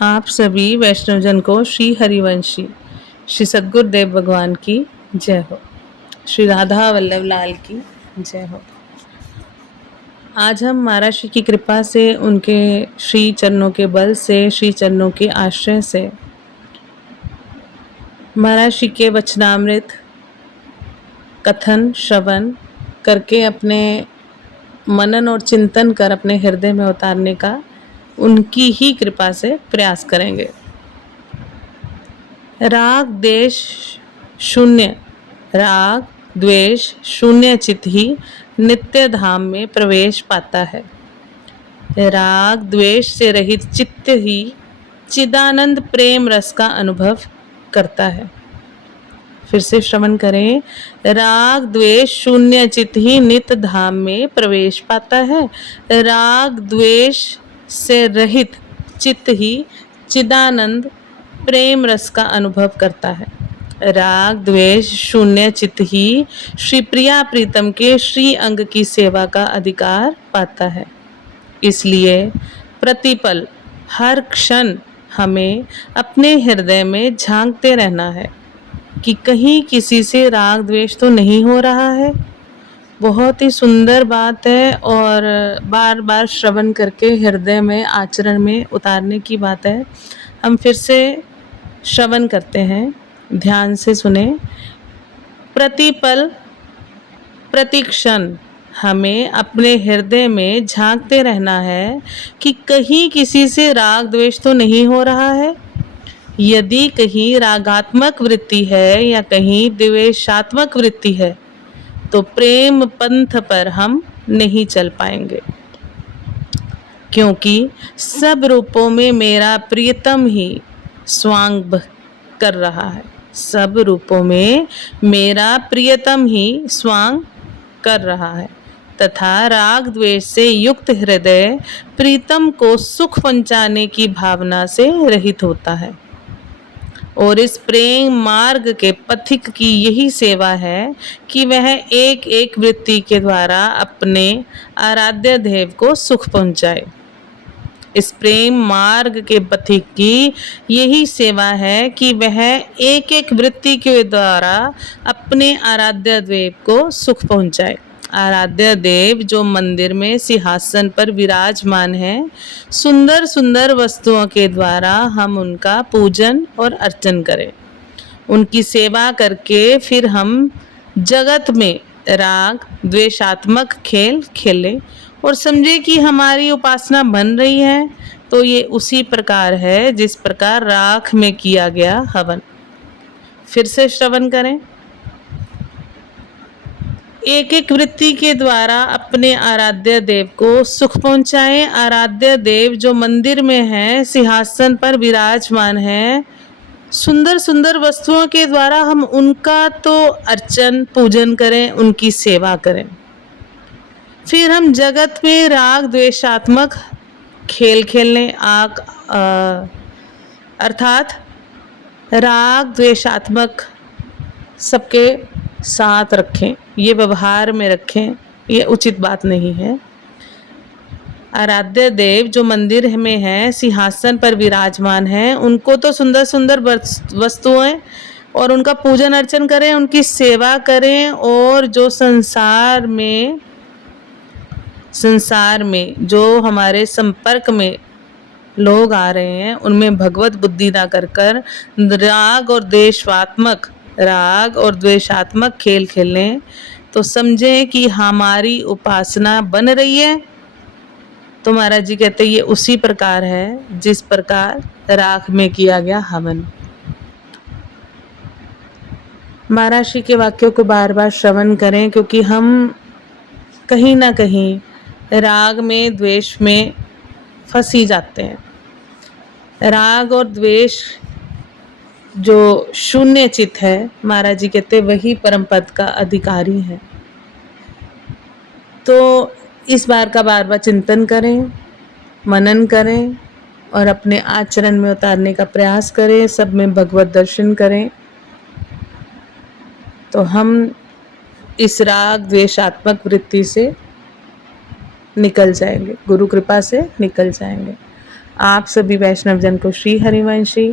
आप सभी वैष्णवजन को श्री हरिवंशी श्री सद्गुरुदेव भगवान की जय हो। श्री राधा वल्लभ लाल की जय हो। आज हम महाराज श्री की कृपा से, उनके श्री चरणों के बल से, श्री चरणों के आश्रय से महाराज श्री के वचनामृत कथन श्रवण करके अपने मनन और चिंतन कर अपने हृदय में उतारने का उनकी ही कृपा से प्रयास करेंगे। राग द्वेष शून्य, राग द्वेष शून्य चित्त ही नित्य धाम में प्रवेश पाता है। राग द्वेष से रहित चित्त ही चिदानंद प्रेम रस का अनुभव करता है। फिर से श्रवण करें। राग द्वेष शून्य चित्त ही नित्य धाम में प्रवेश पाता है। राग द्वेष से रहित चित्त ही चिदानंद प्रेम रस का अनुभव करता है। राग द्वेष शून्य चित्त ही श्री प्रिया प्रीतम के श्री अंग की सेवा का अधिकार पाता है। इसलिए प्रतिपल हर क्षण हमें अपने हृदय में झांकते रहना है कि कहीं किसी से राग द्वेष तो नहीं हो रहा है। बहुत ही सुंदर बात है और बार बार श्रवण करके हृदय में आचरण में उतारने की बात है। हम फिर से श्रवण करते हैं, ध्यान से सुने। प्रतिपल प्रतिक्षण हमें अपने हृदय में झांकते रहना है कि कहीं किसी से राग द्वेष तो नहीं हो रहा है। यदि कहीं रागात्मक वृत्ति है या कहीं द्वेषात्मक वृत्ति है तो प्रेम पंथ पर हम नहीं चल पाएंगे, क्योंकि सब रूपों में मेरा प्रियतम ही स्वांग कर रहा है। सब रूपों में मेरा प्रियतम ही स्वांग कर रहा है तथा राग द्वेष से युक्त हृदय प्रीतम को सुख पहुंचाने की भावना से रहित होता है। और इस प्रेम मार्ग के पथिक की यही सेवा है कि वह एक एक वृत्ति के द्वारा अपने आराध्य देव को सुख पहुंचाए। इस प्रेम मार्ग के पथिक की यही सेवा है कि वह एक एक वृत्ति के द्वारा अपने आराध्य देव को सुख पहुंचाए। आराध्य देव जो मंदिर में सिंहासन पर विराजमान है, सुंदर सुंदर वस्तुओं के द्वारा हम उनका पूजन और अर्चन करें। उनकी सेवा करके फिर हम जगत में राग द्वेषात्मक खेल खेलें और समझे कि हमारी उपासना बन रही है। तो ये उसी प्रकार है जिस प्रकार राख में किया गया हवन। फिर से श्रवण करें। एक एक वृत्ति के द्वारा अपने आराध्य देव को सुख पहुंचाए। आराध्य देव जो मंदिर में है, सिंहासन पर विराजमान है, सुंदर सुंदर वस्तुओं के द्वारा हम उनका तो अर्चन पूजन करें, उनकी सेवा करें। फिर हम जगत में राग द्वेषात्मक खेल खेलने अर्थात राग द्वेषात्मक सबके साथ रखें, ये व्यवहार में रखें, ये उचित बात नहीं है। आराध्य देव जो मंदिर में है, सिंहासन पर विराजमान है, उनको तो सुंदर सुंदर वस्तुएं और उनका पूजन अर्चन करें, उनकी सेवा करें। और जो संसार में जो हमारे संपर्क में लोग आ रहे हैं, उनमें भगवत बुद्धि ना कर राग और द्वेषात्मक खेल खेलें तो समझें कि हमारी उपासना बन रही है। तो महाराज जी कहते हैं ये उसी प्रकार है जिस प्रकार राख में किया गया हवन। महाराज जी के वाक्यों को बार बार श्रवण करें, क्योंकि हम कहीं ना कहीं राग में द्वेष में फंस ही जाते हैं। राग और द्वेष जो शून्य चित्त है, महाराज जी कहते वही परम पद का अधिकारी है। तो इस बार का बार बार चिंतन करें, मनन करें और अपने आचरण में उतारने का प्रयास करें। सब में भगवत दर्शन करें तो हम इस राग द्वेषात्मक वृत्ति से निकल जाएंगे, गुरु कृपा से निकल जाएंगे। आप सभी वैष्णव जन को श्री हरिवंशी